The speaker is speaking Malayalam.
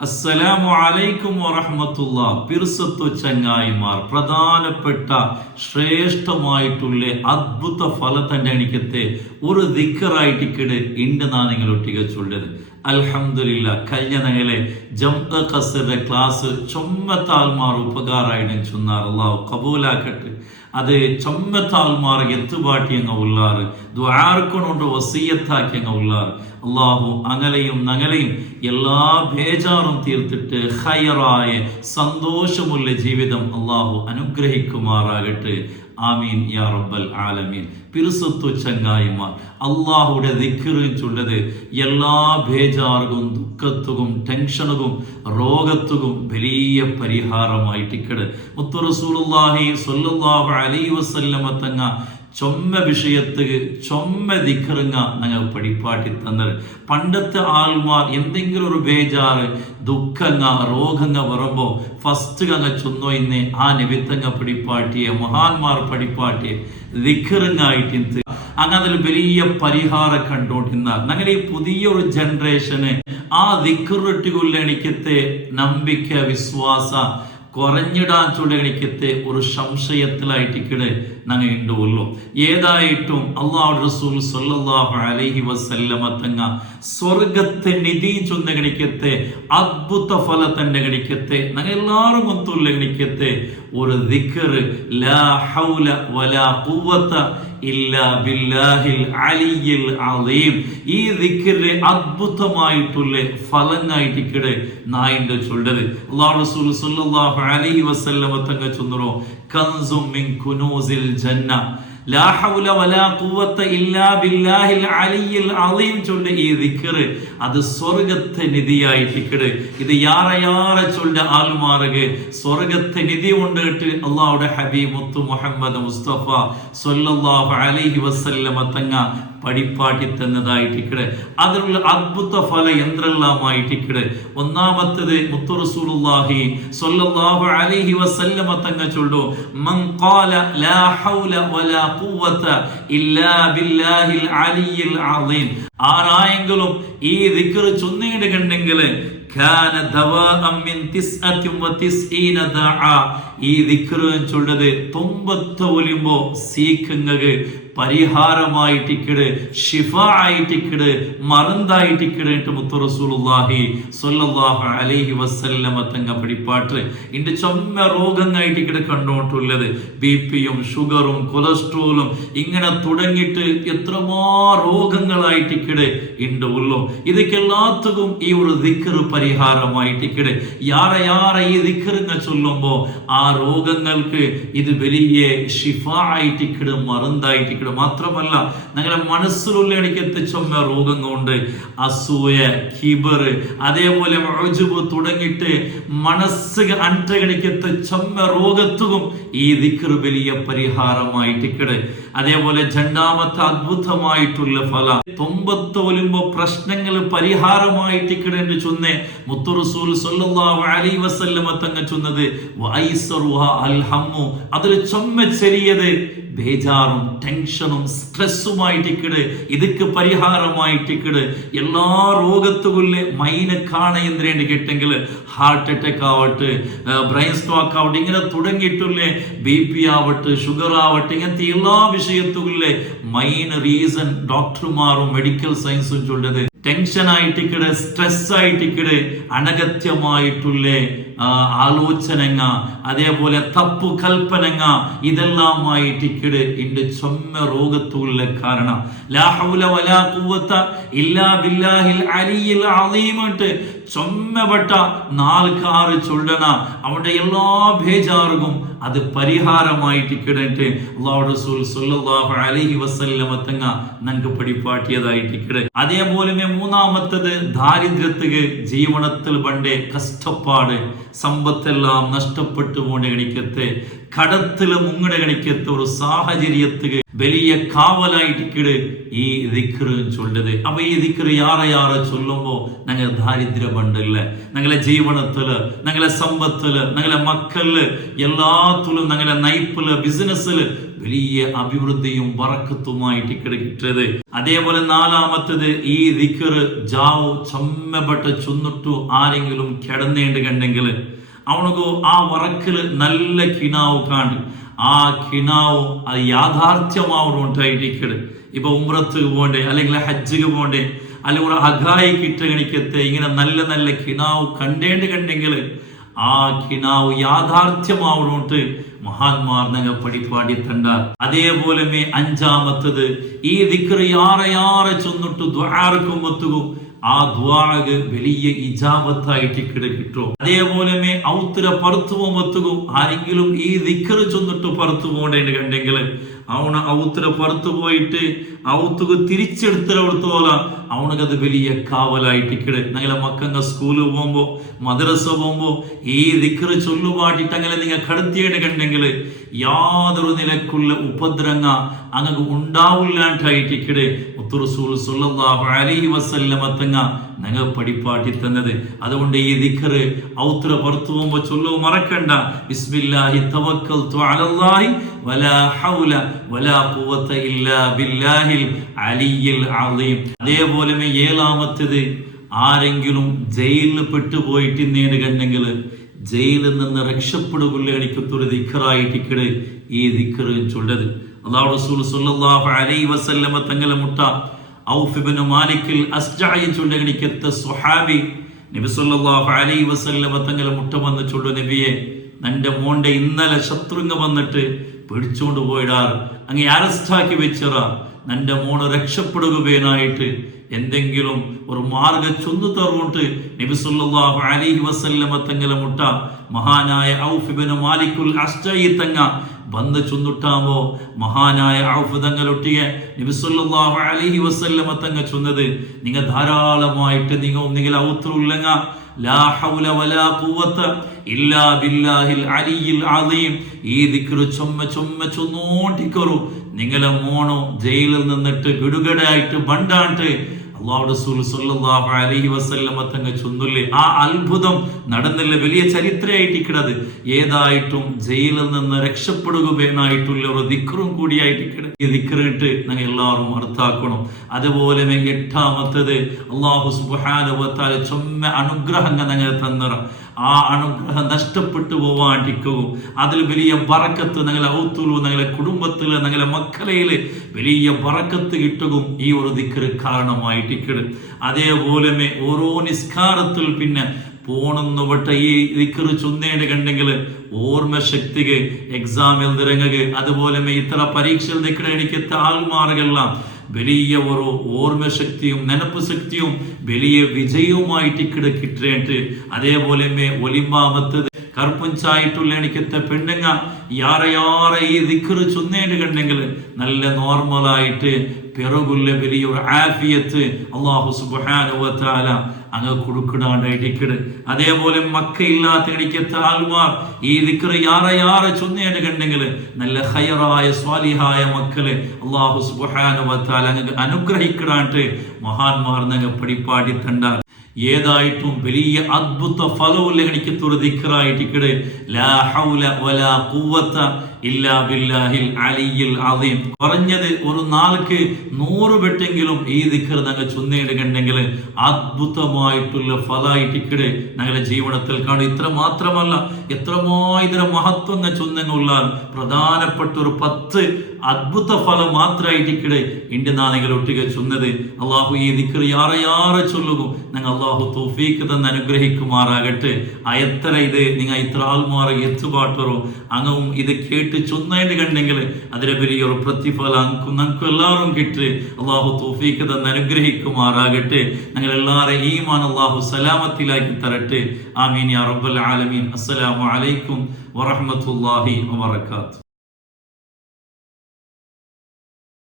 അസ്സലാമു അലൈക്കും വറഹ്മത്തുള്ളാ. പിർസത്തു ചങ്ങായിമാർ, പ്രധാനപ്പെട്ട ശ്രേഷ്ഠമായിട്ടുള്ള അദ്ഭുത ഫലത്തിന്റെ എണിക്കത്തെ ഒരു ദിക്റായിട്ടിക്കട് ഇണ്ട് നാ നിങ്ങളൊട്ടിക ചൊല്ലത്. അൽഹംദുലില്ലാ, കഴിഞ്ഞ നഗലെ ജംഅ ഖസ്റിന്റെ ക്ലാസ് ചൊമ്മത്താൽമാർ ഉപകാരായിട്ട് ചൊന്നാർ. അല്ലാഹു കബൂലാക്കട്ടെ. അത് ചൊമ്മത്താൽമാർ എത്തുപാട്ടി അങ്ങ് ഉള്ളാറ് ദ്വാർക്കൊണ്ടുകൊണ്ട് വസീയത്താക്കി അങ്ങ് ഉള്ളാറ്. അള്ളാഹു അങ്ങലെയും നങ്ങലെയും എല്ലാ ബേജാറും തീർത്തിട്ട് ഖൈറായ സന്തോഷമുള്ള ജീവിതം അള്ളാഹു അനുഗ്രഹിക്കുമാറാകട്ടെ. ആമീൻ യാ റബ്ബൽ ആലമീൻ. പിർസത്തു ചങ്ങായിമാർ, അള്ളാഹുടെ ദിക്റ് ചൊല്ലത് എല്ലാ ബേജാറും ദുഃഖത്തും ടെൻഷനുകളും രോഗത്തും വലിയ പരിഹാരമായിട്ടിക്കട്. മുത്തു റസൂലുള്ളാഹി സ്വല്ലല്ലാഹു അലൈഹി വസല്ലമ തങ്ങ ചൊമ്മ വിഷയത്തുക്ക് ചൊമ്മ ദിക്റുങ്ങ ഞങ്ങൾ പഠിപ്പാട്ടി തന്നത്. പണ്ടത്തെ ആൾമാർ എന്തെങ്കിലും ഒരു ബേജാറ് ദുഃഖങ്ങ രോഗങ്ങ വരുമ്പോ ഫസ്റ്റ് അങ്ങ് ചൊന്നോ ഇന്ന് ആ നിമിത്തങ്ങ പഠിപ്പാട്ടിയെ മഹാന്മാർ പഠിപ്പാട്ടിയെ ദിക്റുങ്ങായിട്ട് അങ്ങ് അതിൽ വലിയ പരിഹാരം കണ്ടോണ്ടിരുന്ന അങ്ങനെ ഈ പുതിയൊരു ജനറേഷന് ആ ദിക്റുകൊള്ള എനിക്കത്തെ നമ്പിക്ക വിശ്വാസ കുറഞ്ഞിടാൻ ചുടകണിക്കത്തെ ഒരു സംശയത്തിലായിട്ടിക്കട് ഞങ്ങൾ ഉണ്ടുള്ളൂ. ഏതായിട്ടും അല്ലാഹു റസൂൽ സ്വല്ലല്ലാഹു അലൈഹി വസല്ലമ തങ്ങ സ്വർഗത്തെ നിധി ചൊന്നകണിക്കത്തെ അദ്ഭുത ഫലത്തിന്റെ ഗണിക്കത്തെ ഞങ്ങൾ എല്ലാവരും ഒത്തുള്ള ഗണിക്കത്തെ ഒരു ദിക്ർ ലാ ഹൗല വലാ ഖുവത ഇല്ലാ ബില്ലാഹിൽ അലിയിൽ അലീം. ഈ ദിക്റിലെ അദ്ഭുതമായിട്ടുള്ള ഫലങ്ങായിട്ടിക്കട് നായിന്റെ ചൊല്ലത്. അല്ലാഹു റസൂൽ സ്വല്ലല്ലാഹു അലൈഹി വസല്ലമ തങ്ങൾ ചൊന്നറോ കൻസും മിൻ കുനൂസിൽ ജന്ന ലാ ഹൗല വലാ ഖുവത ഇല്ലാ ബില്ലാഹിൽ അലിയിൽ അലീം ചൊല്ല ഈ ദിക്ർ അത് സ്വർഗത്തെ നിധിയായിട്ടിക്കട്. ഇത് യാറെ ചൊല്ല ആൽമാറകെ സ്വർഗത്തെ നിധി കൊണ്ടിട്ട് അള്ളാഹുടെ ഹബീബ് മുത്തു മുഹമ്മദ് മുസ്തഫ സ്വല്ലല്ലാഹു അലൈഹി വസല്ലമ തങ്ങ പഠിപ്പാട്ടി തന്നതായിട്ടിക്കട്. അതിനുള്ള അദ്ഭുത ഫല യന്ത്രമായിട്ടിക്കട്. ഒന്നാമത്തത് മുത്തു റസൂലുള്ളാഹി സ്വല്ലല്ലാഹു അലൈഹി വസല്ലമ തങ്ങ ചൊല്ലു മൻ ഖാല ലാ ഹൗല വലാ ഖുവത ഇല്ലാ ബില്ലാഹിൽ അലിയിൽ അലീം. ആരായെങ്കിലും ഈ ദിക്ർ ചൊന്നിടുകണ്ടെങ്കിൽ കാന ദവാഅം മിൻ 99 ദഅ. ഈ ദിക്ർ ചൊല്ലത് 90 ഒലിയുമ്പോ സീഖങ്ങക്ക് പരിഹാരമായിട്ടിക്കട് ഷിഫായിട്ടിക്കട് മറന്തായിട്ടിക്കട് മുത്തു റസൂലുള്ളാഹി സ്വല്ലല്ലാഹു അലൈഹി വസല്ലമ തങ്ങ പഠിപ്പാട്ട് ഇന്റെ ചൊമ്മ രോഗങ്ങളായിട്ടിക്കട് കണ്ടോട്ടുള്ളത്. ബിപിയും ഷുഗറും കൊളസ്ട്രോളും ഇങ്ങനെ തുടങ്ങിയിട്ട് എത്രമാ രോഗങ്ങളായിട്ടിക്കട് ഉണ്ട് ഉള്ളു. ഇതൊക്കെല്ലാത്തും ഈ ഒരു ദിക്ർ പരിഹാരമായിട്ടിക്കട്. യാറെ ഈ ദിക്റിങ്ങ ചൊല്ലുമ്പോ ആ രോഗങ്ങൾക്ക് ഇത് വലിയ ഷിഫായിട്ടിക്കട് മറന്തായിട്ടിക്കട്. മാത്രമല്ല ഞങ്ങളുടെ മനസ്സിലുള്ള എനിക്കത്തെ ചൊമ്മ രോഗങ്ങളുണ്ട്. അസൂയ, കിബർ, അതേപോലെ ഉജ്ബ് തുടങ്ങിയിട്ട് മനസ്സ് അണ്ടകണിക്കത്തെ ചൊമ്മ രോഗത്തും ഈ ദിക്ർ വലിയ പരിഹാരമായിട്ടിക്കട്. അതേപോലെ രണ്ടാമത്തെ അദ്ഭുതമായിട്ടുള്ള ഫല 90 ഒലുമ്പോ പ്രശ്നങ്ങൾ പരിഹാരമായിട്ടിക്കട് എന്ന് ചൊന്നേ മുത്തു റസൂൽ സ്വല്ലല്ലാഹു അലൈഹി വസല്ലമ തങ്ങ ചൊന്നത് വൈസറുഹ അൽ ഹമ്മു. അതിൽ ചൊമ്മ ചെറിയത് ബേജാറും ടെൻഷനും സ്ട്രെസ്സുമായിട്ടിക്കട്. ഇതൊക്കെ പരിഹാരമായിട്ടിക്കട്. എല്ലാ രോഗത്തുകളിലെ മൈന കാണയന്ത്രേണ്ടി കിട്ടെങ്കിൽ ഹാർട്ട് അറ്റാക്ക് ആവട്ടെ, ബ്രെയിൻ സ്ട്രോക്ക് ആവട്ടെ, ഇങ്ങനെ തുടങ്ങിയിട്ടുള്ള BP ആവട്ടെ, ഷുഗർ ആവട്ടെ, ഇങ്ങനത്തെ എല്ലാ വിഷയത്തുകളിലെ മൈൻ റീസൺ ഡോക്ടർമാരും മെഡിക്കൽ സയൻസും ചൊല്ലത് ടെൻഷൻ ആയിട്ടിക്കട്, സ്ട്രെസ് ആയിട്ടിക്കട്, അനഗത്യമായിട്ടുള്ള ആലോചനങ്ങ, അതേപോലെ തപ്പു കൽപ്പനങ്ങ, ഇതെല്ലാമായിട്ടിക്കട് ഇന്റെ ചൊമ്മ രോഗത്തുള്ള കാരണം. ലാ ഹൗല വലാ ഖുവത ഇല്ലാ ബില്ലാഹിൽ അലിയിൽ അലീം ചൊമ്മപ്പെട്ട 4 ചൊല്ലണ അവന്റെ എല്ലാ ബേജാറും അത് പരിഹാരമായിട്ടിക്കടട്ട് അല്ലാഹു റസൂൽ സ്വല്ലല്ലാഹു അലൈഹി വസല്ലമ തങ്ങ ഞങ്ങൾക്ക് പഠിപ്പാട്ടിയതായിട്ടിക്കട്. അതേപോലെ മൂന്നാമത്തത് ദാരിദ്ര്യത്തിക്ക് ജീവനത്തിൽ പണ്ടേ കഷ്ടപ്പാട് സമ്പത്തെല്ലാം നഷ്ടപ്പെട്ടു പോകണിക്കത്തെ കടത്തില് മുങ്ങട കണിക്കത്ത ഒരു സാഹചര്യത്തുക്ക് വലിയ കാവലായിട്ട് ഈ ദിക്റ് ചൊല്ലത്. അപ്പൊ ഈ ദിക്റ് യാറെ ചൊല്ലുമ്പോ ഞങ്ങൾ ദാരിദ്ര്യം ഉണ്ടല്ലേ, ഞങ്ങളെ ജീവനത്തില്, ഞങ്ങളെ സമ്പത്തില്, ഞങ്ങളെ മക്കളില്, എല്ലാത്തിലും ഞങ്ങളെ നയിപ്പില്, ബിസിനസ്സില് വലിയ അഭിവൃദ്ധിയും ബറക്കത്തുമായിട്ട് കിട്ടത്. അതേപോലെ നാലാമത്തത് ഈ ദിക്റ് ജാവു ചമ്മപ്പെട്ട് ചൊന്നിട്ടു ആരെങ്കിലും കിടന്നേണ്ട് കണ്ടെങ്കിൽ അവനക്ക് ആ വറക്കില് നല്ല കിനാവ് കാണ്ട് ആ കിനാവ് അത് യാഥാർത്ഥ്യമാവുണ്ടായിട്ട് ഇപ്പൊ ഉംറത്ത് പോണ്ടേ, അല്ലെങ്കിൽ ഹജ്ജിക്ക് പോണ്ടേ, അല്ലെങ്കിൽ ഒരു അഗായി കിട്ടണിക്കത്തെ ഇങ്ങനെ നല്ല നല്ല കിനാവ് കണ്ടെങ്കിൽ ആ കിനാവ് യാഥാർത്ഥ്യമാവുന്നോട്ട് മഹാന്മാർ ഞങ്ങൾ പഠിപ്പാടി തണ്ടാർ. അതേപോലെ അഞ്ചാമത്തത് ഈ ദിക്റ് യാറെ ചൊന്നിട്ട് ദ്വാരക്കുമ്പത്തുകും ആ ദ്വാക്ക് വലിയ ഇജാബത്തായിട്ട് കിട്ടും. അതേപോലെ ഔത്തര പുറത്തു പോകുമ്പത്തുകും ആരെങ്കിലും ഈ ദിക്റ് ചൊന്നിട്ട് പുറത്തു പോകേണ്ട കണ്ടെങ്കിൽ അവന് ഔത്തര പുറത്തു പോയിട്ട് ഔത്തുക തിരിച്ചെടുത്തോളം അവനക്കത് വലിയ കാവലായിട്ട് ഞങ്ങളെ മക്കങ്ങ സ്കൂളിൽ പോകുമ്പോ മദ്രസ പോകുമ്പോ ഈ ദിക്റ് ചൊല്ലുപാട്ടിട്ട് അങ്ങനെ നിങ്ങൾ കടത്തിയിട്ട് കണ്ടെങ്കിൽ യാതൊരു നിലക്കുള്ള ഉപദ്രവ അങ്ങക്ക് ഉണ്ടാവില്ലാണ്ടായിട്ട് റസൂൽ സ്വല്ലല്ലാഹു അലൈഹി വസല്ലമ തങ്ങ ഞങ്ങൾ പഠിപ്പാട്ടി തന്നത്. അതുകൊണ്ട് ഈ ദിക്റ് ഔത്ര പുറത്തു പോകുമ്പോ ചൊല്ലു മറക്കണ്ട. ബിസ്മില്ലാഹി തവക്കൽതു അലല്ലാഹി വലാ ഹൗല വലാ ഖുവത ഇല്ലാ ബില്ലാഹിൽ അലിയിൽ അളീം. അതേപോലെ ഏഴാമത്തേത് ആരെങ്കിലും ജയിലിൽ പെട്ടുപോയിട്ട് കണ്ടെങ്കിൽ ജയിലിൽ നിന്ന് രക്ഷപ്പെടുകയുള്ള എനിക്കൊരു ദിക്റായിട്ട് ഈ ദിക്റ് ചൊല്ലത്. അല്ലാഹു റസൂൽ സ്വല്ലല്ലാഹു അലൈഹി വസല്ലമ തങ്ങളെ മുട്ട ഔഫ് ഇബ്നു മാലിക്കിൽ അസ്ജഈ ചൊല്ലണിക്കത്തെ സ്വഹാബി നബി സല്ലല്ലാഹു അലൈഹി വസല്ലമ തങ്ങളെ മുട്ട വന്ന് ചൊല്ലു, നബിയെ നിന്റെ മോന്റെ ഇന്നലെ ശത്രുങ്ങ വന്നിട്ട് പിടിച്ചോണ്ട് പോയിടാർ, അങ്ങ് അറസ്റ്റാക്കി വെച്ചറ, നിന്റെ മോണ് രക്ഷപ്പെടുകയായിട്ട് എന്തെങ്കിലും ഒരു മാർഗ ചൊന്നു തറുകൊണ്ട് നബി സല്ലല്ലാഹു അലൈഹി വസല്ലമ തങ്ങളെ മുട്ട മഹാനായ ഔഫ് ഇബ്നു മാലിക്കുൽ അസ്ജഈ തങ്ങ വന്ന് ചൊന്നിട്ടാമോ മഹാനായ ഔഫ് തങ്ങളൊട്ടിയെ നബി സല്ലല്ലാഹു അലൈഹി വസല്ലമ തങ്ങ ചൊന്നത്, നിങ്ങൾ ധാരാളമായിട്ട് നിങ്ങൾ ഔത്രുല്ലങ്ങ ലാ ഹൗല വലാ ഖുവത ഇല്ലാ ബില്ലാഹിൽ അലിയിൽ അളീം ഈ ദിക്റ് ചൊന്നോണ്ടിക്കറു നിങ്ങളെ മോണോ ജയിലിൽ നിന്നിട്ട് വിടുകടയായിട്ട് ബണ്ടാണ്ട് അല്ലാഹു റസൂൽ സ്വല്ലല്ലാഹു അലൈഹി വസല്ലമ തങ്ങൾ ചൊന്നില്ലേ. ആ അത്ഭുതം നടന്നില്ല, വലിയ ചരിത്രമായിട്ട് ഏതായിട്ടും ജയിലിൽ നിന്ന് രക്ഷപ്പെടുകയായിട്ടുള്ള ഒരു ദിക്റും കൂടിയായിട്ട് ഈ ദിക്റിട്ട് ഞങ്ങൾ എല്ലാവരും അർത്ഥാക്കണം. അതുപോലെ എട്ടാമത്തത് അല്ലാഹു സുബ്ഹാനഹു വ തആല ചൊമ്മ അനുഗ്രഹങ്ങൾ ഞങ്ങൾ തന്നറ. ആ അനുഗ്രഹം നഷ്ടപ്പെട്ടു പോവാണ്ടിക്കുകയും അതിൽ വലിയ ബറക്കത്ത് ഞങ്ങളെ ഔത്തുലു, ഞങ്ങളെ കുടുംബത്തില്, ഞങ്ങളെ മക്കളയില് വലിയ ബറക്കത്ത് കിട്ടുകയും ഈ ഒരു ദിക്റ് കാരണമായിട്ട്. അതേപോലെ ഓരോ നിസ്കാരത്തിൽ പിന്നെ പോണെന്ന് വിട്ട ഈ ദിക്റ് ചൊന്നേണ്ട് കണ്ടെങ്കിൽ ഓർമ്മ ശക്തിക്ക് എക്സാം എഴുതിറങ്ങുക, അതുപോലെ ഇത്ര പരീക്ഷയിൽ നിൽക്കണ എനിക്കെത്ത ആൾമാറുകളെല്ലാം വലിയ ഒരു ഓർമ്മ ശക്തിയും നെനപ്പ് ശക്തിയും വലിയ വിജയവുമായിട്ട് കിട്ടേട്ട്. അതേപോലെ ഒലിമ്പാമത്തത് കറുപ്പുഞ്ചായിട്ടുള്ള എനിക്കത്തെ പെണ്ണുങ്ങ യാറെ ഈ ദിക്റ് ചൊന്നേണ്ട് കണ്ടെങ്കിൽ നല്ല നോർമലായിട്ട് പിറകുള്ള വലിയൊരു ആഫിയത്ത് അല്ലാഹു സുബ്ഹാനഹു വ തആല അങ്ങ് കൊടുക്കണാണ്ടായിട്ട്. അതേപോലെ മക്കയില്ലാത്ത എനിക്കത്തെ ആൾമാർ ഈ ദിക്റ് യാറെ ചൊന്നേണ്ട് കണ്ടെങ്കിൽ നല്ല ഖൈറായ സ്വാലിഹായ മക്കളെ അല്ലാഹു സുബ്ഹാനഹു വ തആല അങ്ങ് അനുഗ്രഹിക്കണാണ്ട് മഹാന്മാർ ഞങ്ങൾ പഠിപ്പാടി തണ്ടാർ. ഏതായിട്ടും വലിയ അദ്ഭുത ഫലവുള്ള എനിക്കൊരു ദിക്റായിട്ട് ലാ ഹൗല വലാ ഖുവത ഇല്ലാ ബില്ലാഹിൽ അലിയിൽ അളീം. പറഞ്ഞത് ഒരു നാൾക്ക് 100 വെട്ടെങ്കിലും ഈ ദിക്ർ ഞങ്ങൾ ചൊന്നേടുകണ്ടെങ്കിൽ അദ്ഭുതമായിട്ടുള്ള ഫലായിട്ട് ഞങ്ങളുടെ ജീവിതത്തിൽ കാണും. ഇത്ര മാത്രമല്ല, എത്രമാതിര മഹത്വങ്ങൾ ചൊന്നുള്ള പ്രധാനപ്പെട്ട ഒരു 10 അദ്ഭുത ഫലം മാത്രമായിട്ട് ഇന്ത്യ നാളുകൾ ഒട്ടിക ചൊന്നത്. അള്ളാഹു ഈ ദിക്ർ യാറെ ചൊല്ലുകയും ഞങ്ങൾ അള്ളാഹു തൗഫീഖ് തന്ന് അനുഗ്രഹിക്കുമാറാകട്ടെ. എത്ര ഇത് നിങ്ങൾ ഇത്ര ആൾമാർ എത്തുപാട്ടറോ അങ്ങും ഇത് കേട്ട് ചൊന്നേണ്ട് കണ്ടെങ്കിൽ അതിലെ വലിയൊരു പ്രതിഫലം നമുക്ക് എല്ലാവരും കിട്ടി അള്ളാഹു തൗഫീഖ് തന്ന് അനുഗ്രഹിക്കുമാറാകട്ടെ. ഞങ്ങൾ എല്ലാവരെയും ഈമാൻ അള്ളാഹു സലാമത്തിലാക്കി തരട്ടെ. ആമീൻ യാ റബ്ബൽ ആലമീൻ. അസ്സലാമു അലൈക്കും വറഹ്മത്തുള്ളാഹി വബറകാതുഹു.